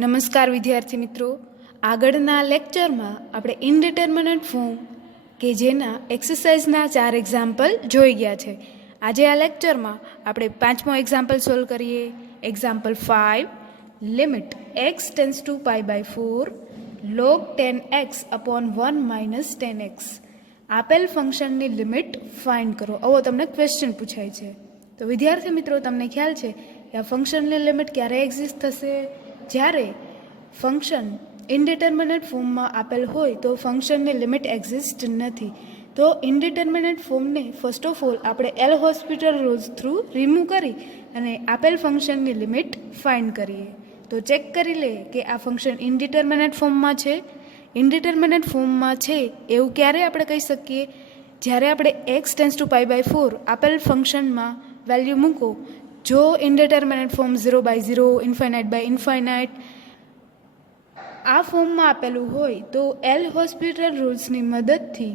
નમસ્કાર વિદ્યાર્થી મિત્રો, આગળના લેક્ચરમાં આપણે ઇનડિટર્મિનેટ ફોર્મ કે જેના એક્સરસાઇઝના 4 એક્ઝામ્પલ જોઈ ગયા છે. આજે આ લેક્ચરમાં આપણે 5મો એક્ઝામ્પલ સોલ્વ કરીએ. Example 5, limit x tends to pi by 4 log 10x upon 1 minus 10x. આપેલ ફંક્શનની લિમિટ ફાઇન્ડ કરો. આવો તમને ક્વેશ્ચન પૂછાય છે. તો વિદ્યાર્થી મિત્રો, તમને ખ્યાલ છે કે આ ફંક્શનની લિમિટ ક્યારે એક્ઝિસ્ટ થશે? જ્યારે ફંક્શન ઇનડિટર્મિનેટ ફોર્મમાં આપેલ હોય તો ફંક્શનની લિમિટ એક્ઝિસ્ટ નથી. તો ઇનડિટર્મિનેટ ફોર્મને ફર્સ્ટ ઓફ ઓલ આપણે L hospital rules through remove કરી અને આપેલ ફંક્શનની લિમિટ ફાઇન્ડ કરીએ. તો ચેક કરી લે કે આ ફંક્શન ઇનડિટર્મિનેટ ફોર્મમાં છે. ઇનડિટર્મિનેટ ફોર્મમાં છે એવું ક્યારે આપણે કહી શકીએ? જ્યારે આપણે x tends to pi by 4 આપેલ ફંક્શનમાં વેલ્યુ મૂકો. જો indeterminate form 0/0, infinite by infinite આ ફોર્મમાં આપેલું હોય તો એલ હોસ્પિટલ રૂલ્સની મદદથી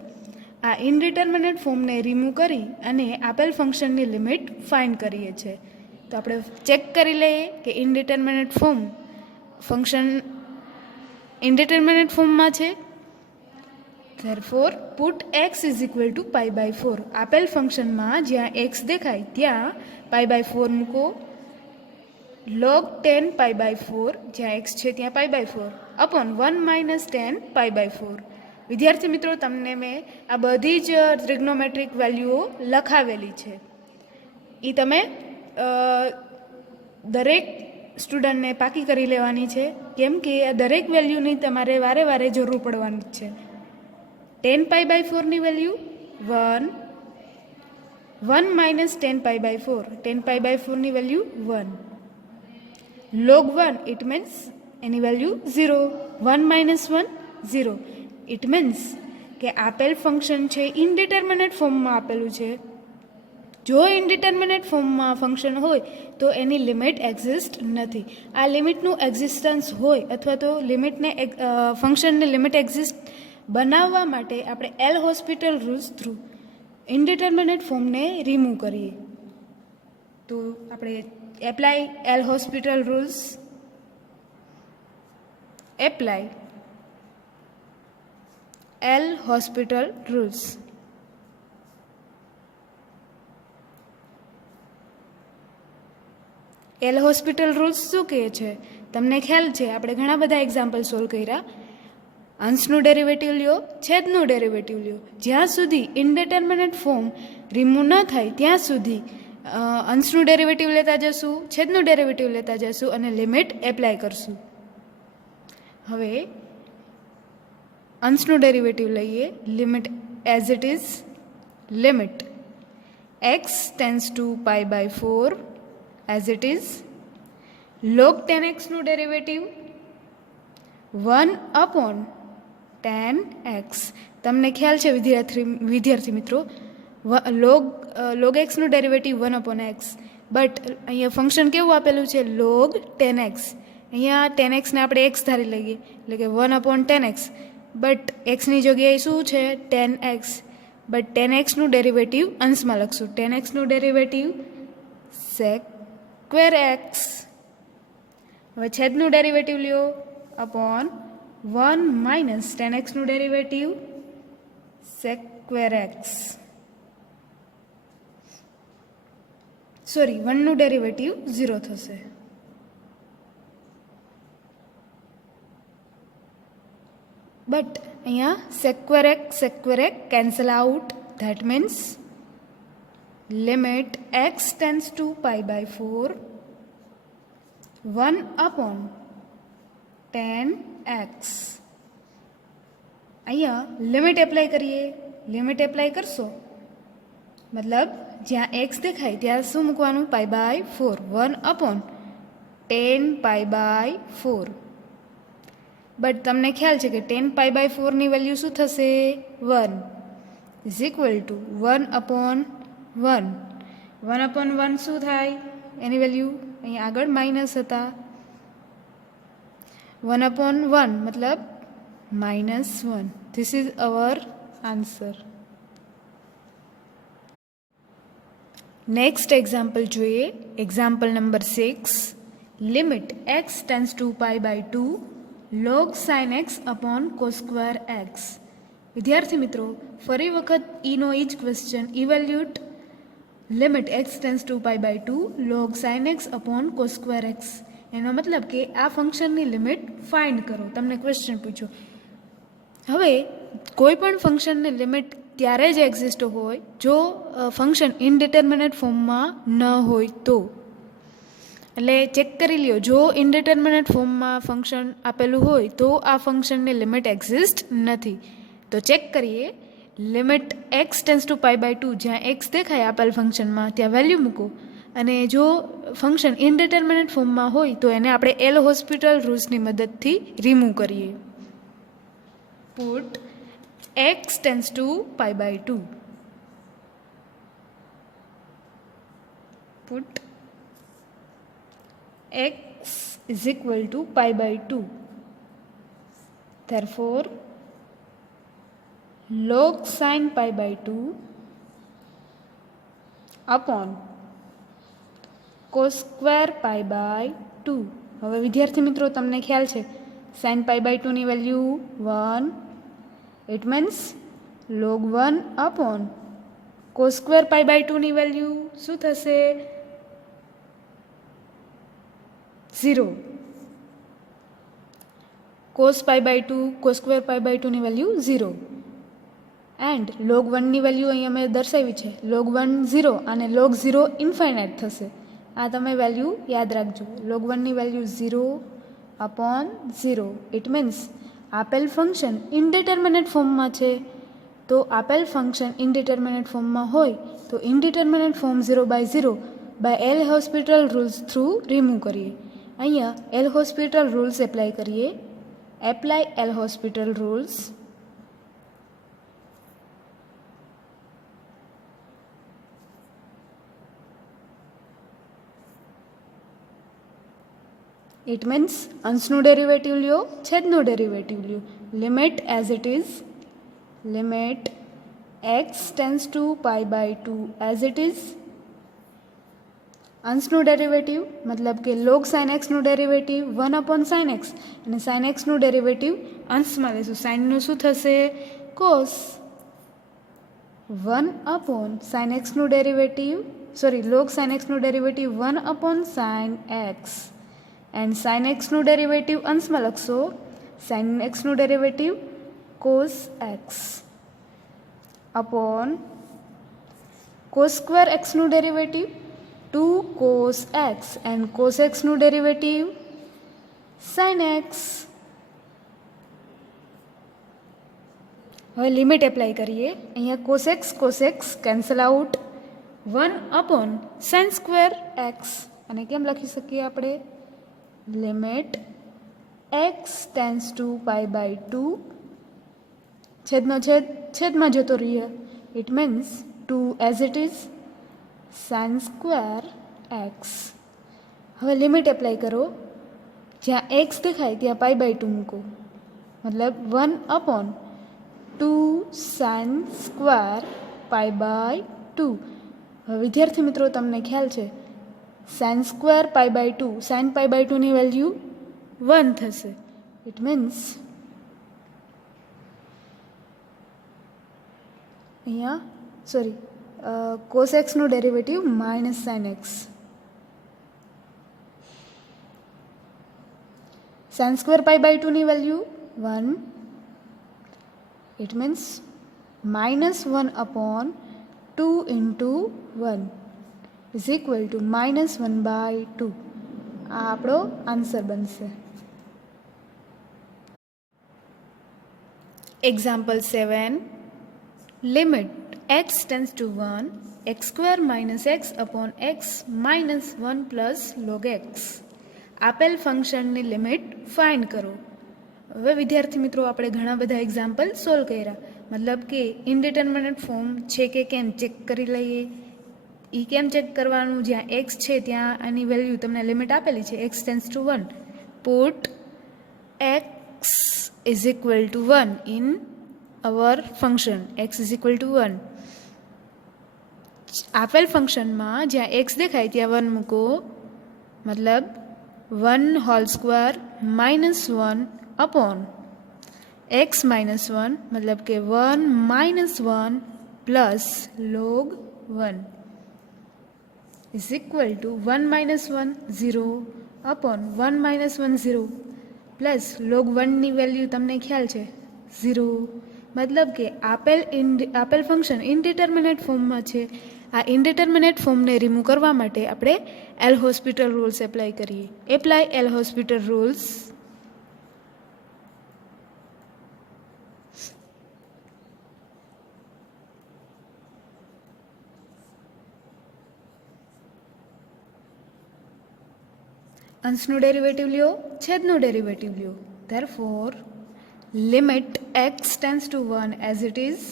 આ ઇનડિટર્મિનેટ ફોર્મને રિમૂવ કરી અને આપેલ ફંક્શનની લિમિટ ફાઇન્ડ કરીએ છીએ. તો આપણે ચેક કરી લઈએ કે ઇનડિટર્મિનેટ ફોર્મ ફંક્શન ઇનડિટર્મિનેટ ફોર્મમાં છે. Therefore, put x is equal to pi by 4. આપેલ ફંક્શનમાં જ્યાં x દેખાય ત્યાં pi by 4 મૂકો. log 10 pi by 4, જ્યાં x છે ત્યાં pi by 4 upon 1 minus 10 pi by 4. વિદ્યાર્થી મિત્રો, તમને મેં આ બધી જ ટ્રિગ્નોમેટ્રિક વેલ્યુઓ લખાવેલી છે. એ તમે દરેક સ્ટુડન્ટને પાકી કરી લેવાની છે, કેમ કે આ દરેક વેલ્યુની તમારે વારે વારે જરૂર પડવાની છે. 10 pi by 4 ની value 1, 1 minus 10 pi by 4, 10 pi by 4 ની value 1. log 1 it means any value 0, 1 minus 1 0. it means કે આપેલ ફંક્શન છે ઇનડિટર્મિનેટ ફોર્મમાં આપેલું છે. જો ઇનડિટર્મિનેટ ફોર્મમાં ફંક્શન હોય તો એની લિમિટ એક્ઝિસ્ટ નથી. આ લિમિટનું એક્ઝિસ્ટન્સ હોય અથવા તો લિમિટને ફંક્શનની લિમિટ એક્ઝિસ્ટ બનાવવા માટે આપણે એલ હોસ્પિટલ રૂલ્સ થ્રુ ઇનડિટર્મિનેટ ફોર્મને રિમૂવ કરીએ. તો આપણે apply L hospital rules. Apply L hospital rules. L hospital rules શું કહે છે? તમને ખ્યાલ છે આપણે ઘણા બધા એક્ઝામ્પલ સોલ્વ કર્યા. અંશનું ડેરિવેટિવ લ્યો, છેદનું ડેરિવેટિવ લ્યો. જ્યાં સુધી ઇનડિટર્મિનેટ ફોર્મ રિમૂવ ન થાય ત્યાં સુધી અંશનું ડેરિવેટિવ લેતા જશું, છેદનું ડેરિવેટિવ લેતા જશું અને લિમિટ એપ્લાય કરશું. હવે અંશનું ડેરિવેટિવ લઈએ. Limit as it is limit x tends to pi by 4 as it is log 10x નું ડેરિવેટિવ 1 upon 10x. તમને ખ્યાલ છે વિદ્યાર્થી મિત્રો, log x નું ડેરિવેટિવ 1 upon x, બટ અહીંયા ફંક્શન કેવું આપેલું છે? log 10x. અહીંયા 10x ને આપણે x ધારી લઈએ એટલે કે 1 upon 10x, બટ એક્સની જગ્યાએ શું છે? 10x. બટ 10x નું ડેરિવેટિવ અંશમાં લખશું. 10x નું ડેરિવેટિવ sec² x. હવે છેદનું ડેરિવેટિવ લ્યો અપોન 1 માઇનસ 10x નું ડેરિવેટિવ sec² x. સોરી, 1 નું ડેરિવેટિવ 0 થશે. બટ અહીંયા sec² x cancel out. That means limit x tends to pi by 4 1 upon 10x. અહીંયા લિમિટ એપ્લાય કરીએ. લિમિટ એપ્લાય કરશો મતલબ જ્યાં x દેખાય ત્યાં શું મૂકવાનું? Pi by 4. 1 upon 10 pi by 4. But તમને ખ્યાલ છે કે 10 પાઈ બાય 4 ની વેલ્યુ શું થશે? 1 is equal two 1 upon 1. 1 upon 1 શું થાય? એની વેલ્યુ અહીંયા આગળ માઇનસ હતા. 1 upon 1 મતલબ -1. This is our answer. Next example જોઈએ. Example number 6. Limit x tends to pi by 2 log sin x upon cos square x. વિદ્યાર્થી મિત્રો, ફરી વખત ઈનો ઈ જ question, evaluate limit x tends to pi by 2 log sin x upon cos square x. એનો મતલબ કે આ ફંક્શનની લિમિટ ફાઇન્ડ કરો, તમને ક્વેશ્ચન પૂછ્યો. હવે કોઈ પણ ફંક્શનની લિમિટ ત્યારે જ એક્ઝિસ્ટ હોય જો ફંક્શન ઇનડિટર્મિનેટ ફોર્મમાં ન હોય તો. એટલે ચેક કરી લ્યો, જો ઇનડિટર્મિનેટ ફોર્મમાં ફંક્શન આપેલું હોય તો આ ફંક્શનની લિમિટ એક્ઝિસ્ટ નથી. તો ચેક કરીએ. Limit x tends to pi by 2, જ્યાં એક્સ દેખાય આપેલ ફંક્શનમાં ત્યાં વેલ્યુ મૂકો. અને જો ફંક્શન ઇનડિટર્મિનેટ ફોર્મમાં હોય તો એને આપણે એલ હોસ્પિટલ રૂલ્સની મદદથી રિમૂવ કરીએ. Put x tends to pi by 2. Put x is equal to pi by 2. Therefore, log sin pi by 2 upon cos square pi by 2. હવે વિદ્યાર્થી મિત્રો, તમને ખ્યાલ છે sin pi by 2 ની value 1. It means log 1 upon cos square pi by 2 ની value શું થશે? 0. cos pi by 2 cos square pi by 2 ની વેલ્યુ 0. એન્ડ log 1 ની વેલ્યુ અહીં અમે દર્શાવી છે, log 1 0 અને log 0 ઇન્ફાઇનાઇટ થશે. આ તમે વેલ્યુ યાદ રાખજો. log 1 ની વેલ્યુ 0 અપોન 0. ઇટ મીન્સ આપેલ ફંક્શન ઇનડિટર્મિનેટ ફોર્મમાં છે. તો આપેલ ફંક્શન ઇનડિટર્મિનેટ ફોર્મમાં હોય તો ઇનડિટર્મિનેટ form 0 by 0 by L hospital rules through remove કરીએ. અહીંયા એલ હોસ્પિટલ રૂલ્સ એપ્લાય કરીએ. Apply L hospital rules. It means અંશનું ડેરિવેટિવ લ્યો, છેદનું ડેરિવેટિવ લ્યો. Limit as it is, limit x tends to pi by 2 as it is. અંશનું derivative મતલબ કે log sin x નું ડેરિવેટિવ 1 અપોન sin x, અને sin x નું ડેરિવેટિવ અંશમાં લેશું. સાઇનનું શું થશે? cos. 1 અપોન sin x નું ડેરિવેટિવ log sin x નું derivative 1 upon sin x, and sin x નું ડેરિવેટિવ અંશમાં લખશો. sin x નું derivative cos x upon cos square x નું derivative 2 cos x, and cos x નું derivative sin x. હવે limit apply કરીએ. અહીંયા cos x cancel out. 1 upon sin square x, અને કેમ લખી શકીએ આપણે? Limit x tends to pi by 2, છેદનો છેદ છેદમાં જતો રહીએ. It means 2 as it is sin square x. હવે લિમિટ એપ્લાય કરો. જ્યાં એક્સ દેખાય ત્યાં પાઈ બાય 2 મૂકો, મતલબ 1 upon 2 sin square pi by 2. હવે વિદ્યાર્થી મિત્રો, તમને ખ્યાલ છે sin square pi by 2, sin pi by 2 ની વેલ્યુ 1 થશે. ઇટ મીન્સ અહીંયા cos x નું derivative minus sin x. sin square pi by 2 ની value 1. It means minus 1 upon 2 into 1 is equal to minus 1 by 2. આ આપણો answer બનશે. Example 7. Limit x tends two 1 x square minus x upon x minus 1 plus log x. આપેલ ફંક્શનની limit find કરો. હવે વિદ્યાર્થી મિત્રો, આપણે ઘણા બધા એક્ઝામ્પલ સોલ્વ કર્યા. મતલબ કે ઇનડિટર્મિનેટ ફોર્મ છે કે કેમ ચેક કરી લઈએ. એ કેમ ચેક કરવાનું? જ્યાં એક્સ છે ત્યાં આની વેલ્યુ તમને લિમિટ આપેલી છે, x tends two 1. Put x is equal two 1 in our function x is equal two 1. આપેલ ફંક્શનમાં જ્યાં x દેખાય ત્યાં 1 મૂકો, મતલબ 1² -1 अपॉन x -1 मतलब કે 1 -1 plus log 1 is equal to 1 -1 0 upon 1 -1 0 plus log 1 ની વેલ્યુ તમને ખ્યાલ છે 0 मतलब કે આપેલ ફંક્શન ઇનડિટર્મિનેટ ફોર્મમાં છે. આ ઇનડિટર્મિનેટ ફોર્મને રિમૂવ કરવા માટે આપણે એલ હોસ્પિટલ રૂલ્સ એપ્લાય કરીએ. Apply L hospital rules. અંશનું ડેરિવેટિવ લ્યો, છેદનું ડેરિવેટિવ લ્યો. Therefore limit x tends to 1 as it is.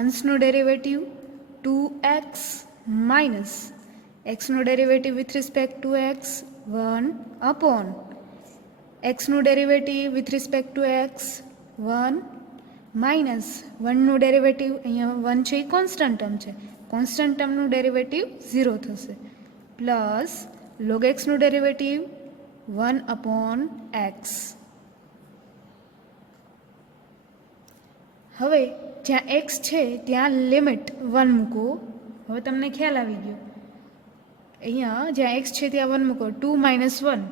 અંશનું ડેરિવેટિવ 2x માઇનસ એક્સનું derivative with respect to x 1 upon એક્સનું derivative with respect to x 1 minus 1નું derivative, અહીંયા 1 છે એ કોન્સ્ટન્ટ ટર્મ છે, કોન્સ્ટન્ટ ટર્મનું ડેરિવેટિવ 0 થશે, પ્લસ log xનું ડેરિવેટિવ 1 અપોન એક્સ. હવે જ્યાં x છે ત્યાં લિમિટ 1 મૂકો. હવે તમને ખ્યાલ આવી ગયો. અહીંયા જ્યાં x છે ત્યાં 1 મૂકો. 2 - 1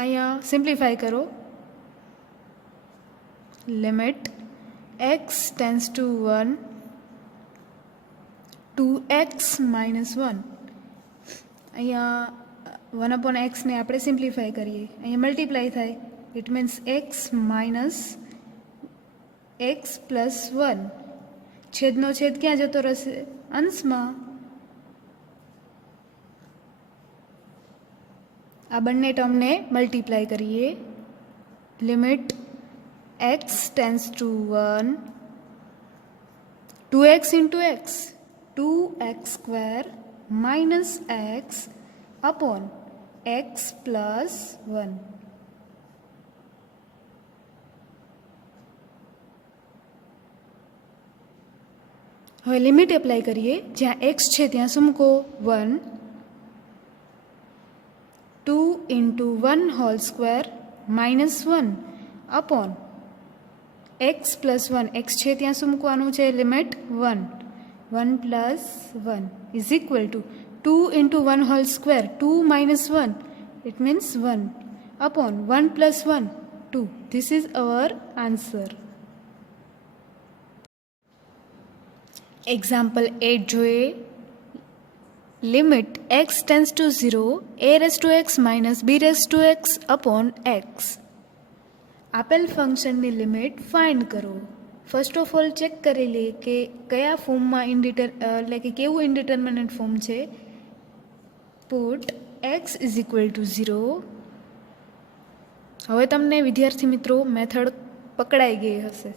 અહીંયા સિમ્પ્લિફાય કરો. Limit x tends to 1 2x -1. અહીંયા 1 અપોન એક્સને આપણે સિમ્પ્લિફાય કરીએ, અહીંયા મલ્ટીપ્લાય થાય. It means x minus x plus 1. છેદનો છેદ ક્યાં જતો રહેશે? અંશમાં. આ બંને ટર્મને મલ્ટીપ્લાય કરીએ. Limit x tends to 1 2x into x 2x² minus x upon x plus 1. હવે લિમિટ એપ્લાય કરીએ. જ્યાં x છે ત્યાં શું મૂકો? 1 2 into 1² minus 1 upon x plus 1. X છે ત્યાં શું મૂકવાનું છે? Limit 1 1 plus 1 is equal two 2 into 1² 2 minus 1 it means 1 upon 1 plus 1 2. This is our answer. Example 8 જોઈએ. Limit x tends to 0 a⁻x minus b⁻x upon x. આપેલ ફંક્શનની limit find કરો. First of all check કરી લઈએ કે કયા ફોર્મમાં એટલે કે કેવું ઇનડિટર્મિનેટ ફોર્મ છે. Put x is equal two 0. હવે તમને વિદ્યાર્થી મિત્રો મેથડ પકડાઈ ગઈ હશે.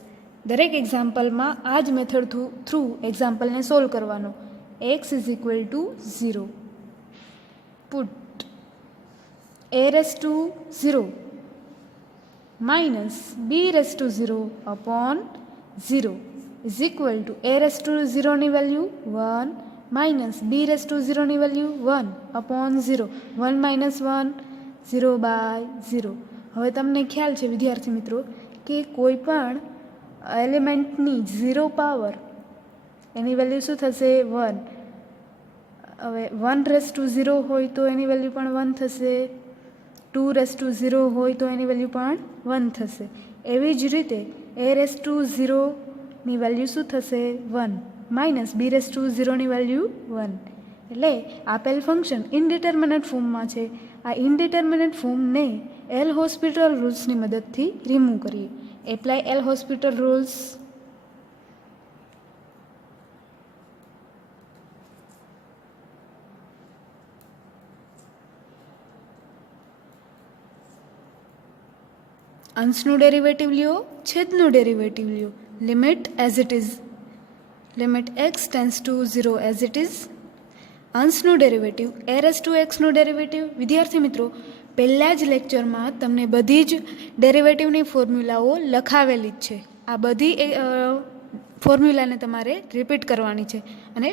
દરેક એક્ઝામ્પલમાં આ જ મેથડ થ્રુ એક્ઝામ્પલને સોલ્વ કરવાનો. x is equal two 0. Put a⁻0 minus b⁻0 upon 0 is equal two a⁻0 ની વેલ્યુ 1 માઇનસ b⁻0 ની વેલ્યુ 1 અપોન 0. 1 માઇનસ 1 0/0. હવે તમને ખ્યાલ છે વિદ્યાર્થી મિત્રો કે કોઈ પણ એલિમેન્ટની 0 પાવર એની વેલ્યુ શું થશે? 1. હવે 1⁻0 હોય તો એની વેલ્યુ પણ 1 થશે. 2⁻0 હોય તો એની વેલ્યુ પણ 1 થશે. એવી જ રીતે a⁻0 ની વેલ્યુ શું થશે? 1 માઇનસ b⁻0 ની વેલ્યુ 1. એટલે આપેલ ફંક્શન ઇનડિટર્મિનેટ ફોર્મમાં છે. આ ઇનડિટર્મિનેટ ફોર્મને એલ હોસ્પિટલ રૂલ્સની મદદથી રિમૂવ કરીએ. Apply L hospital rules. અંશનું ડેરિવેટિવ લ્યો, છેદનું ડેરિવેટિવ લ્યો. Limit as it is. Limit x tends to 0 as it is. અંશનું ડેરિવેટિવ a⁻xનું ડેરિવેટિવ. વિદ્યાર્થી મિત્રો પહેલાં જ લેક્ચરમાં તમને બધી જ ડેરિવેટિવની ફોર્મ્યુલાઓ લખાવેલી જ છે. આ બધી ફોર્મ્યુલાને તમારે રિપીટ કરવાની છે અને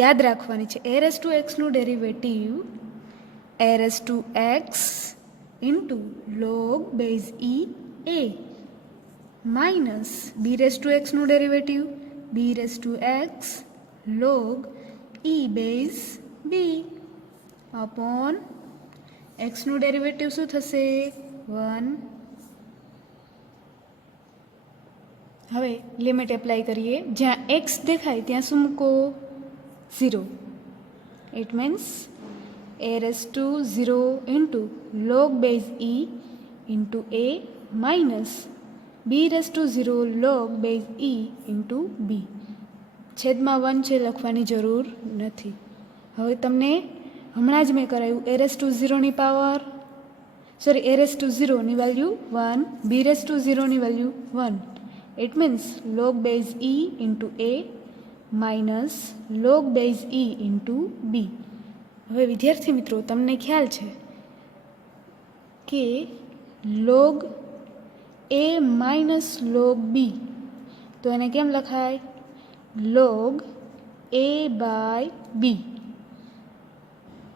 યાદ રાખવાની છે. a રેસ ટુ એક્સનું derivative a raise to x into log base e a minus b raise to એક્સનું derivative b raise to x log e base b upon એક્સનું ડેરિવેટિવ શું થશે 1. હવે લિમિટ એપ્લાય કરીએ. જ્યાં એક્સ દેખાય ત્યાં શું મૂકો 0. It means a raise to 0 into log base e into A minus b raise to 0 log base e into B. છેદમાં 1 છે, લખવાની જરૂર નથી. હવે તમને હમણાં જ મેં કરાયું a રેસ ટુ 0ની પાવર a રેસ ટુ 0ની વેલ્યુ 1, b રેસ ટુ 0ની value 1. It means log base e into A minus log base e into b. હવે વિદ્યાર્થી મિત્રો, તમને ખ્યાલ છે કે log a minus log b, તો એને કેમ લખાય? Log a by b.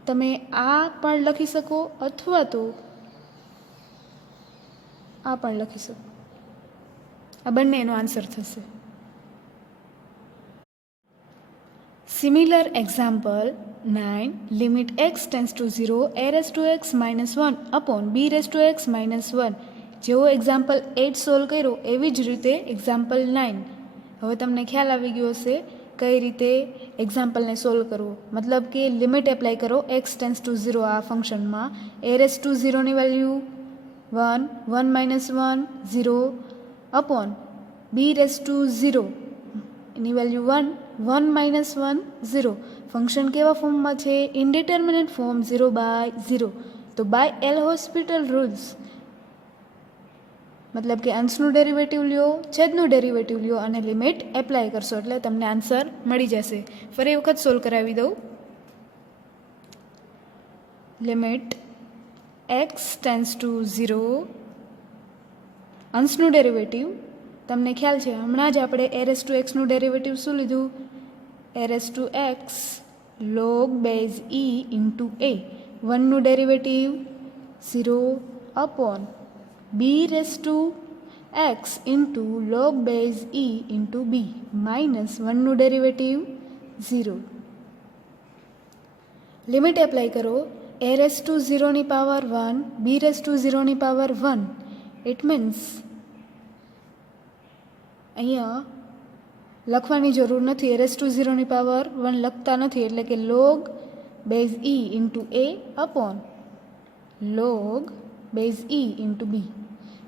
તમે આ પણ લખી શકો અથવા તો આ પણ લખી શકો. આ બંનેનો આન્સર થશે. Similar example 9. Limit x tends to 0 a raise to x minus 1 upon b raise to x minus 1. જેવો એક્ઝામ્પલ 8 સોલ્વ કર્યો એવી જ રીતે એક્ઝામ્પલ 9. હવે તમને ખ્યાલ આવી ગયો હશે કઈ રીતે એક્ઝામ્પલને સોલ્વ કરવો. મતલબ કે લિમિટ એપ્લાય કરો એક્સ ટેન્સ ટુ 0 આ ફંક્શનમાં. a રેસ ટુ 0ની value 1, 1 minus 1 0 upon b raise to 0 એની વેલ્યુ 1, 1 માઇનસ 1 0. ફંક્શન કેવા ફોર્મમાં છે? Indeterminate form 0/0. તો બાય એલ હોસ્પિટલ રૂલ્સ, મતલબ કે અંશનું ડેરિવેટિવ લ્યો, છેદનું ડેરિવેટિવ લ્યો અને લિમિટ એપ્લાય કરશો એટલે તમને આન્સર મળી જશે. ફરી વખત સોલ્વ કરાવી દઉં. લિમિટ એક્સ ટેન્સ ટુ 0, અંશનું ડેરિવેટિવ તમને ખ્યાલ છે હમણાં જ આપણે a રેસ ટુ એક્સનું ડેરિવેટિવ શું લીધું? a raise to x log base e into a. 1નું derivative 0 upon b raise to x into log base e into b minus 1નું ડેરિવેટિવ 0. લિમિટ એપ્લાય કરો. a રેસ ટુ 0ની power 1, b raise to 0ની power 1. It means અહીંયા લખવાની જરૂર નથી. a raise to 0ની પાવર 1 લખતા નથી, એટલે કે log base e into A upon log base e into B.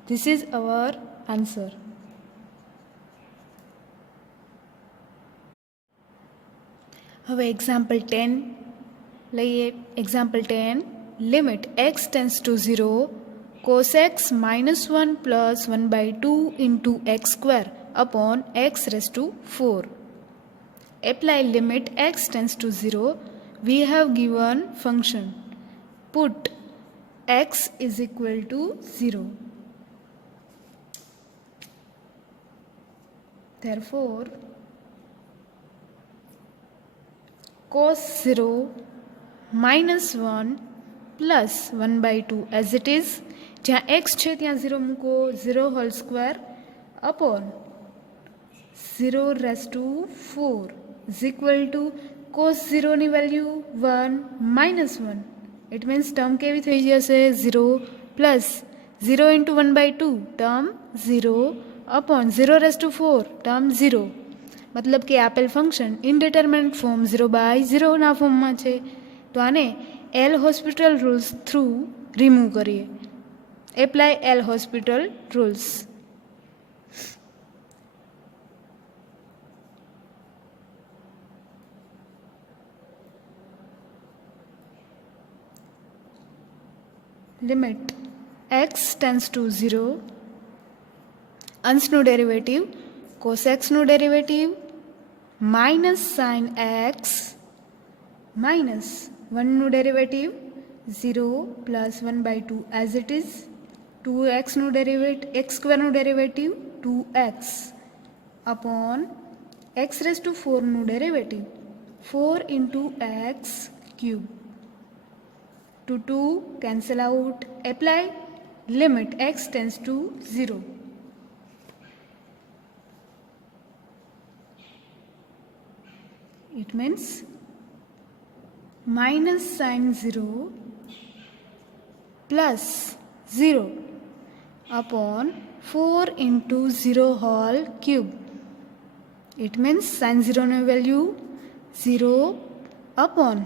This is our answer. હવે એક્ઝામ્પલ 10 લઈએ. Example 10. Limit x tends to 0 cos x minus 1 plus 1/2 into x square upon x raised to 4. Apply limit x tends to 0. We have given function. Put x is equal to 0. Therefore, cos 0 minus 1 plus 1/2 as it is. જ્યાં x છે ત્યાં 0 મૂકો, 0 whole square upon 0 raise to 4 is equal to cos 0ની value 1 minus 1. It means term કેવી થઈ જશે? 0 plus 0 into 1/2 term 0 upon 0 raise to 4 term 0. મતલબ કે આપેલ ફંક્શન ઇનડિટર્મિનેટ ફોર્મ 0/0ના ફોર્મમાં છે. તો આને L hospital rules through remove કરીએ. Apply L hospital rules. Limit x tends to 0, અંશનું ડેરિવેટિવ કોસ એક્સનું derivative minus sine x minus 1નું derivative 0 plus 1/2 as it is. 2xનું ડેરિવેટિવ એક્સ સ્ક્વેરનું derivative 2x upon x raise to 4નું derivative 4 into x cube. 2 cancel out. Apply limit x tends to 0. It means minus sin 0 plus 0 upon 4 into 0 whole cube. It means sin 0 no value 0 upon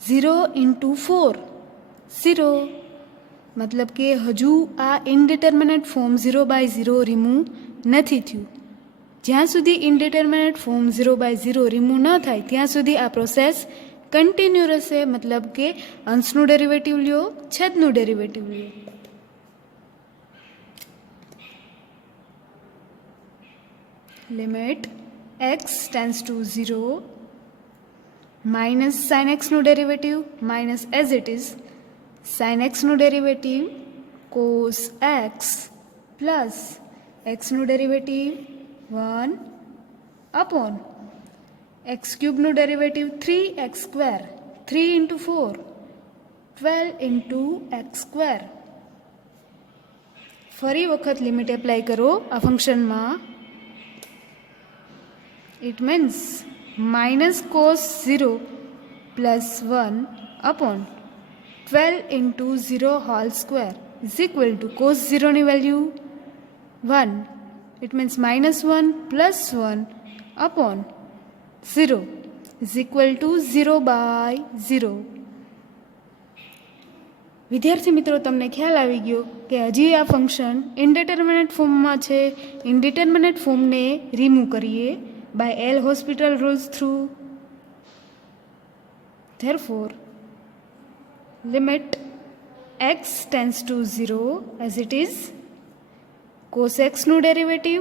0 into 4 0. मतलब કે હજુ આ ઇનડિટર્મિનેટ form 0/0 remove નથી થયું. જ્યાં સુધી ઇનડિટર્મિનેટ form 0/0 remove ન થાય ત્યાં સુધી આ પ્રોસેસ કન્ટિન્યુ રહેશે. મતલબ કે અંશનું ડેરિવેટિવ લ્યો, છેદનું ડેરિવેટિવ લ્યો. Limit x tends to 0 minus sine એક્સનું derivative minus as it is sine એક્સનું ડેરિવેટિવ કોસ એક્સ પ્લસ એક્સનું ડેરિવેટિવ 1 upon x cube નું derivative 3x square 3 into 4 12 into x square. ફરી વખત લિમિટ એપ્લાય કરો આ ફંક્શનમાં. It means minus cos 0 plus 1 upon 12 into 0 whole square is equal to cos 0 ની value 1. It means minus 1 plus 1 upon 0 is equal to 0/0. વિદ્યાર્થી મિત્રો, તમને ખ્યાલ આવી ગયો કે હજી આ ફંક્શન ઇનડિટર્મિનેટ ફોર્મમાં છે. ઇનડિટર્મિનેટ ફોર્મને રિમૂવ કરીએ by L hospital rules through. Therefore, limit x tends to 0 as it is cos x નું derivative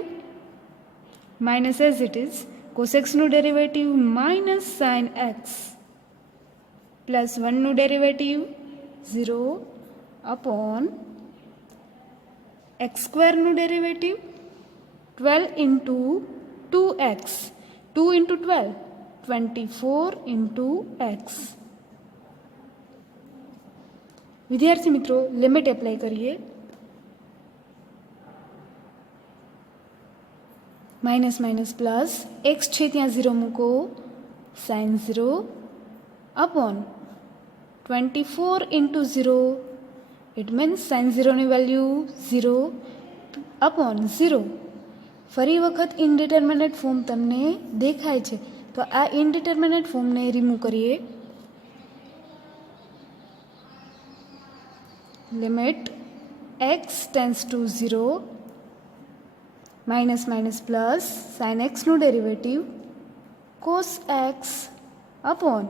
minus as it is cos x નું derivative minus sine x plus 1 નું ડેરિવેટિવ 0 અપોન એક્સ સ્ક્વેરનું derivative 12 into 2x 2 into 12 24 into x. વિદ્યાર્થી મિત્રો, limit apply કરીએ. Minus minus plus x છે ત્યાં 0 મૂકો sine 0 upon 24 into 0. It means sine 0ની વેલ્યુ 0 અપોન 0. ફરી વખત ઇનડિટર્મિનેટ ફોર્મ તમને દેખાય છે તો આ ઇનડિટર્મિનેટ ફોર્મને રિમૂવ કરીએ. Limit x tends to 0 minus minus plus sine એક્સનું derivative cos x upon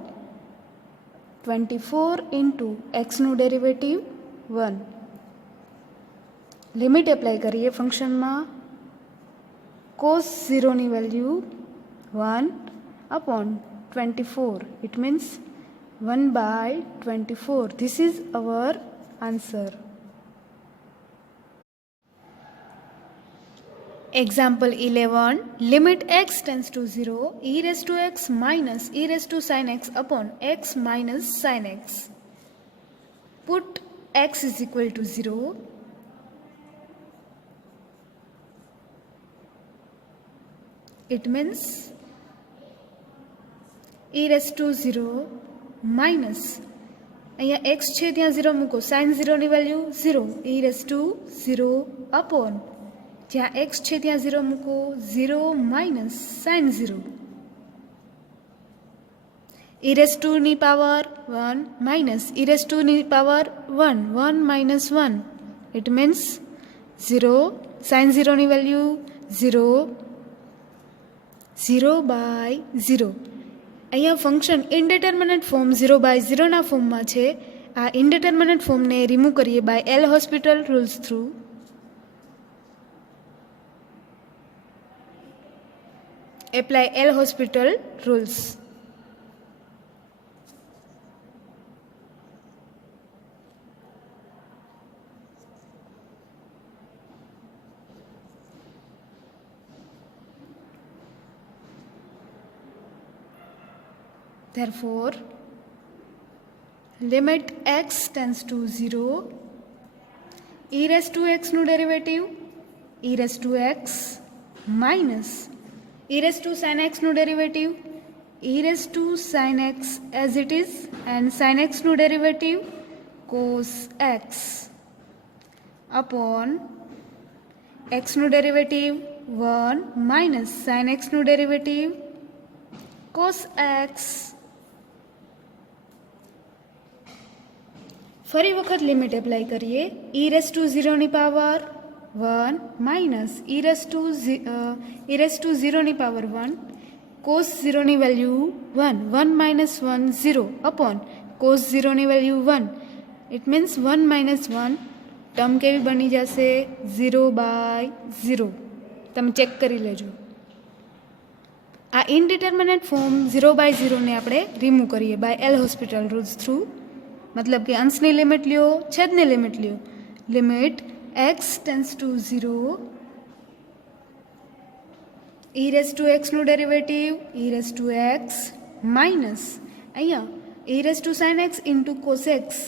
24 into એક્સનું ડેરિવેટિવ 1. લિમિટ એપ્લાય કરીએ ફંક્શનમાં. કોસ 0ની value 1 upon 24. It means 1/24. This is our answer. Example 11. Limit x tends to 0 e raised to x minus e raised to sin x upon x minus sin x. Put x is equal to 0. It means e raised to 0 minus અહીંયા x છે ત્યાં 0 મૂકો sin 0ની value 0 e raised to 0 upon જ્યાં x છે ત્યાં 0 મૂકો 0 minus sine 0 e raised to ની power 1 minus e raised to ની power 1 1 minus 1. It means 0 sine 0ની વેલ્યુ 0 0/0. અહીંયા ફંક્શન ઇનડિટર્મિનેટ ફોર્મ 0/0 ના ફોર્મમાં છે. આ ઇનડિટર્મિનેટ ફોર્મને રિમૂવ કરીએ by L hospital rules through. Apply L hospital rules. Therefore, limit x tends to 0, e raised to x નું derivative e raised to x minus e raised to sin x નું derivative e raised to sin x as it is and sin x નું derivative cos x upon x નું derivative 1 minus sin x નું derivative cos x. ફરી વખત limit apply કરીએ e raise to 0ની power 1 minus e raise to 0ની power 1 cos 0ની value 1 1 minus 1 0 upon cos 0ની value 1 it means 1 minus 1 term કેવી બની જશે 0/0. તમે ચેક કરી લેજો. આ ઇનડિટર્મિનેટ ફોર્મ 0/0ને આપણે રિમૂવ કરીએ by L hospital rules through. मतलब कि अंशनी लिमिट लियो छेदनी लिमिट लियो. Limit x tends to 0 e raise to x નું derivative e raise to x minus અહીંયા e raise to sin x into cos x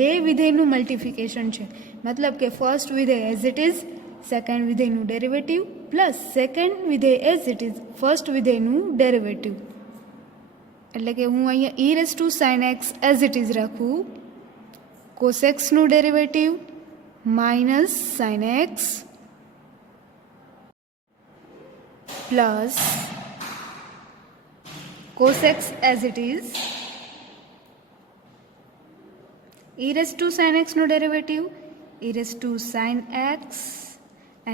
બે વિધેયનું મલ્ટિફિકેશન છે. મતલબ કે ફર્સ્ટ વિધેય એઝ ઇટ ઇઝ સેકન્ડ વિધેયનું ડેરિવેટિવ પ્લસ સેકન્ડ વિધેય as it is first વિધેયનું ડેરિવેટિવ. એટલે કે હું અહીંયા e raise to sin x as it is રાખું, cos x નું derivative minus sin x plus cos x as it is e raise to sin x નું derivative e raise to sin x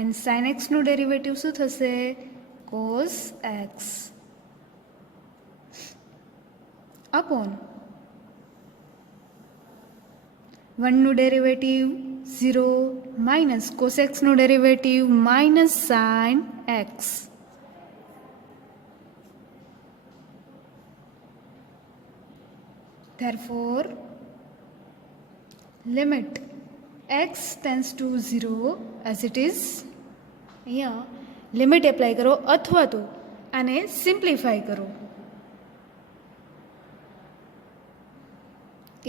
and sin x નું derivative શું થશે cos x upon 1 નું derivative 0 minus cos x નું derivative minus sin x. Therefore, limit x tends to 0 as it is. અહીંયા limit apply કરો અથવા તો આને સિમ્પ્લિફાય કરો.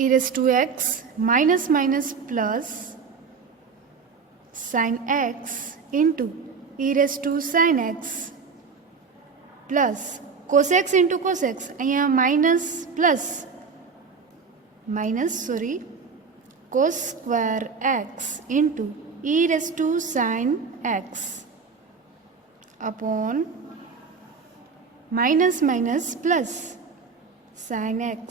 e raised to x minus minus plus sin x into e raised to sin x plus cos x into cos x અહીંયા cos square x into e raised to sin x upon minus minus plus sin x.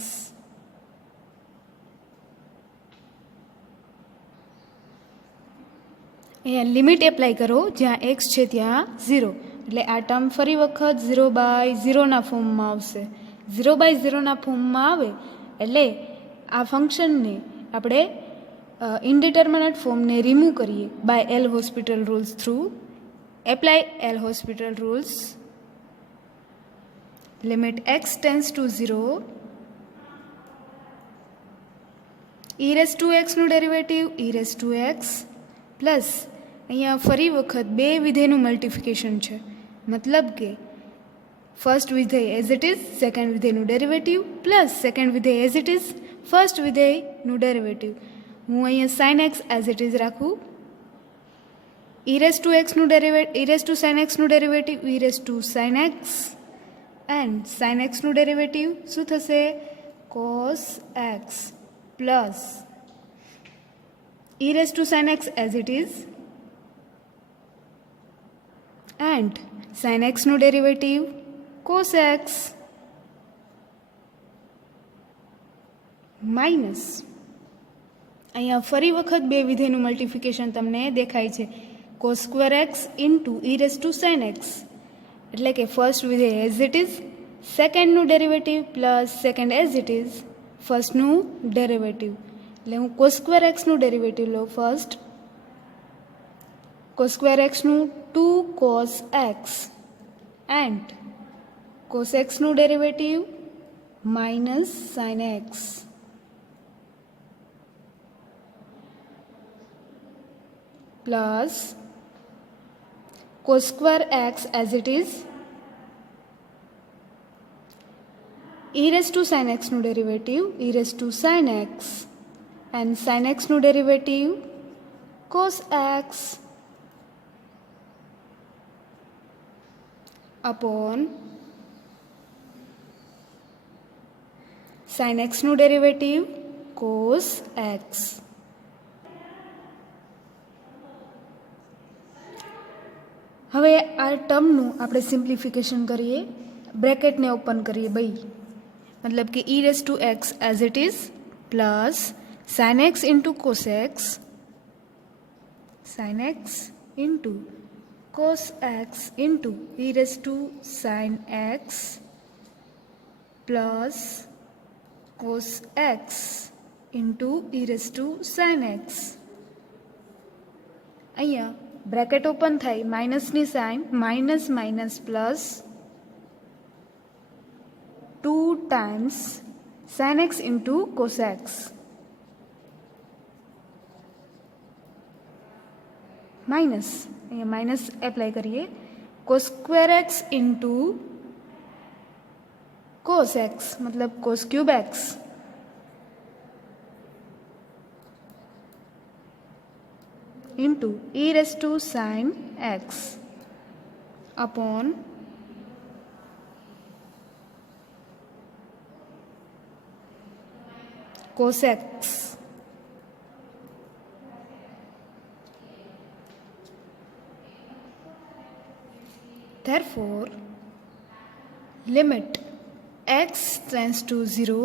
અહીંયા limit apply કરો જ્યાં x છે ત્યાં 0, એટલે આ term ફરી વખત 0/0ના ફોર્મમાં આવશે. 0/0ના ફોર્મમાં આવે એટલે આ ફંક્શનને આપણે ઇનડિટર્મિનેટ ફોર્મને રિમૂવ કરીએ by L hospital rules through. Apply L hospital rules. Limit x tends to 0 e raise to x નું derivative e raise to x plus અહીંયા ફરી વખત બે વિધેયનું મલ્ટિફિકેશન છે. મતલબ કે ફર્સ્ટ વિધેય એઝ ઇટ ઇઝ સેકન્ડ વિધેયનું ડેરિવેટિવ પ્લસ સેકન્ડ વિધેય એઝ ઇટ ઇઝ ફર્સ્ટ વિધેયનું ડેરિવેટિવ. હું અહીંયા sin x as it is રાખું. e રેસ ટુ x નું derivative e raise to sin x નું derivative e raise to sin x and sin x નું derivative શું થશે cos x plus e raised to sin x as it is and sin x નું derivative cos x minus અહીંયા ફરી વખત બે વિધેયનું multiplication તમને દેખાય છે cos square x into e raised to sin x, એટલે કે ફર્સ્ટ વિધેય એઝ ઇટ ઇઝ સેકન્ડનું derivative plus second as it is ફર્સ્ટનું ડેરિવેટિવ. એટલે હું cos square x નું ડેરિવેટિવ લઉં ફર્સ્ટ. cos square x નું 2 cos x and cos x નું derivative minus sin x plus cos square x as it is e raised to sin x નું derivative e raised to sin x and sin x નું derivative cos x upon sin x નું derivative cos x. હવે આ ટર્મનું આપણે simplification કરીએ, બ્રેકેટને open કરીએ ભાઈ, મતલબ કે e raised to x as it is plus sin x into cos x, sin x into cos x into e raised to sin x plus cos x into e raised to sin x. અહીંયા bracket open થાય, માઇનસની sign, minus minus plus 2 times sin x into cos x. Minus, અહીંયા minus apply કરીએ, cos square x into cos x मतलब cos cube x into e raised to sin x upon cos x. Therefore, limit x tends to 0.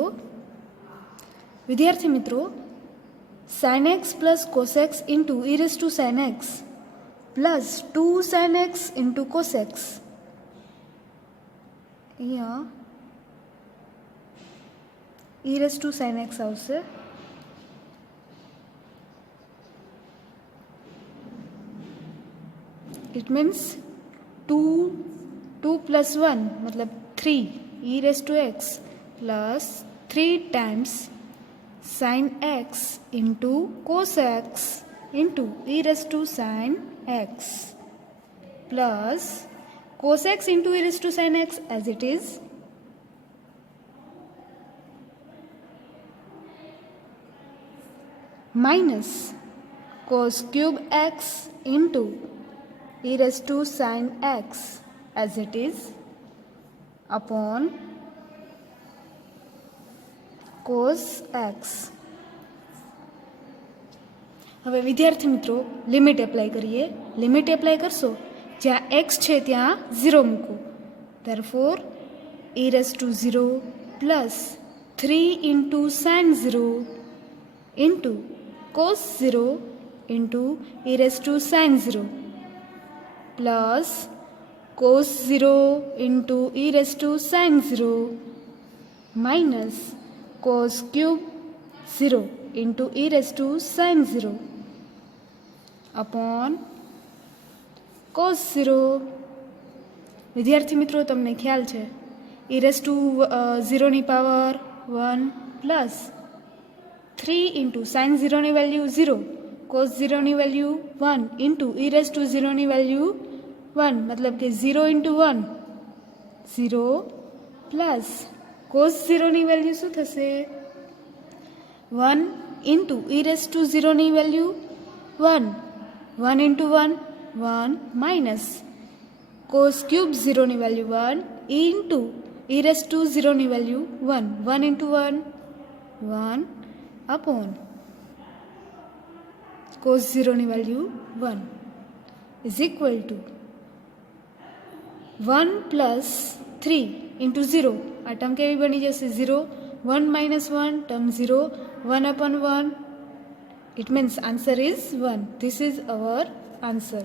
વિદ્યાર્થી મિત્રો, sin x plus cos x into e raised to sin x plus 2 sin x into cos x. અહીંયા e raised to sin x આવશે. It means 2 plus 1 मतलब 3 e raised to x plus 3 times sin x into cos x into e raised to sin x plus cos x into e raised to sin x as it is minus cos cube x into e raised to sin x as it is upon cos x. હવે વિદ્યાર્થી મિત્રો limit apply કરીએ. Limit apply કરશો, જ્યાં x છે ત્યાં 0 મૂકો. therefore e raised to 0 plus 3 into sin 0 into cos 0 into e raised to sin 0 plus cos 0 into e raised to sin 0 minus cos cube 0 into e raised to sin 0 upon cos 0. વિદ્યાર્થી મિત્રો તમને ખ્યાલ છે e raised to 0 ની power 1 plus 3 into sin 0 ની value 0, cos 0 ની value 1 into e raised to 0 ની value 1 मतलब કે 0 into 1 0 પ્લસ cos 0 ની વેલ્યુ શું થશે 1 into e raised to 0 ની value 1 1 into 1 1 minus cos cube 0 ની value 1 into e raised to 0 ની વેલ્યુ 1 1 into 1 1 upon cos 0 ની value 1 is equal to 1 plus 3 into 0. આ ટર્મ કેવી બની જશે 0 1 minus 1 term 0 1 upon 1. It means answer is 1. This is our answer.